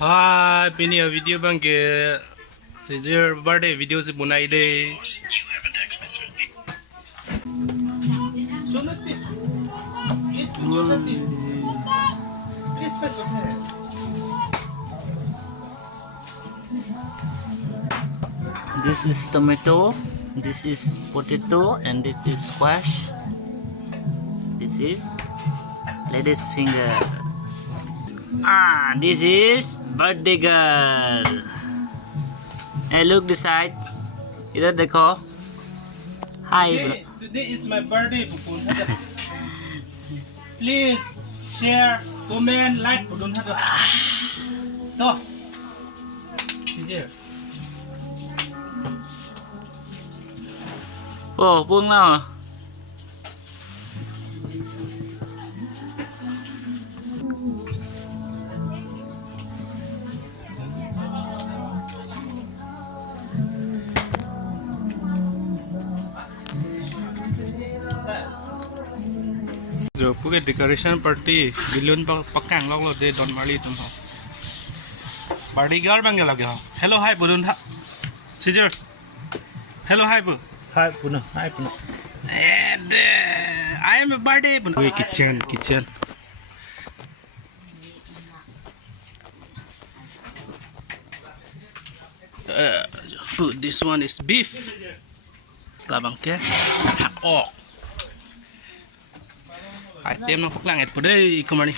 Hai, ini video bang ke sijir birthday video si bunai deh. This is tomato, this is potato, and this is squash. This is lady's finger. This is birthday girl. Hey, look this side. इधर देखो. Hi. Today is my birthday, bukun. Please share, comment, like, bukun. So, sijir. Oh, pun mau. Rồi, cái decoration party, balloon pakang log lo de don mali tum ho. Party girl bang lagi ho. Hello hi balloon ha. Sijir. Hello hi bu. Hi puna, hi puna. And I am a birthday. Wait, kitchen. This one is beef. Labang ke. Oh. Item ng paklangit po day. Kumani.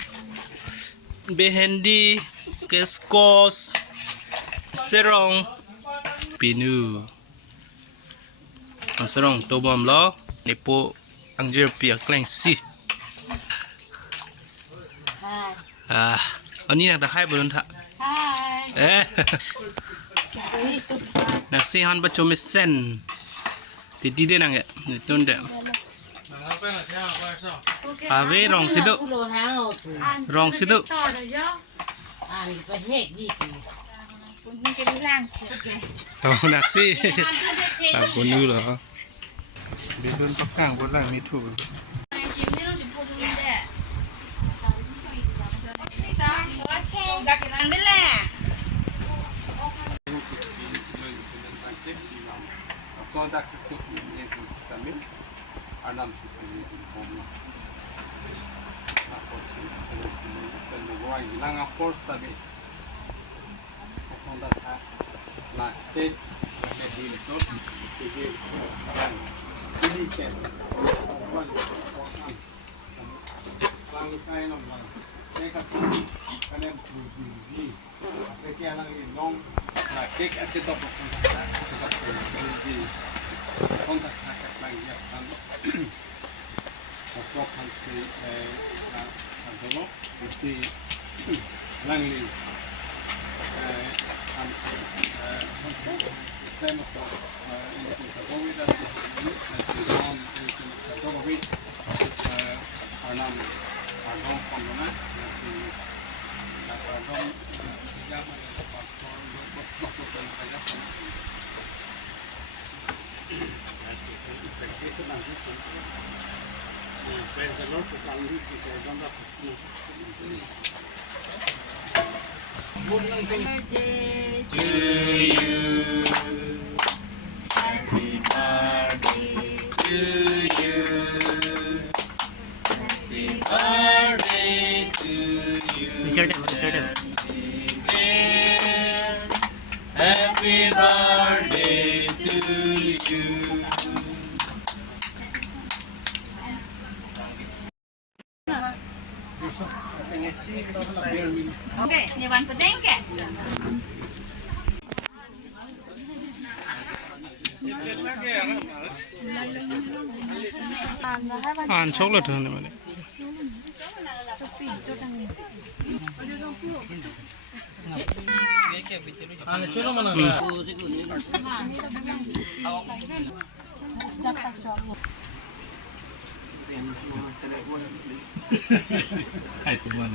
Behendi. Keskos. Serong. Pinu. Ang serong. Tobam lo. Nipo. Ang jerpi aklang si. Hi. Ani nagdahay bulon ta. Hi. Nagsihan ba chumisen. Titi din ang itun de. Ave rong sidu. Rong sidu. Tahu naksi. Aku nulu lah. Bibun pakang boleh mitu. Sondak kesuk ini kami, anam sikini bomna. Aku sih kalau gua hilang apa tapi sondak nak teh lebih itu sih ini kan lalu kain orang mereka kan yang berjuji mereka yang lagi nong nak kek ada top berjuji kontak hakat lagi ya kan masuk kan si kan dulu si lagi tema ko ini kagawin natin ini kagawin anam agong panguna si agong jaman faktor bos dan kaya praktis nanti sih pengen lo kali sih saya gambar birthday to you. Happy birthday to you. Happy birthday to you. Happy birthday to you. Okay, ni wan pedeng ke? chocolate thôi này. Hai teman.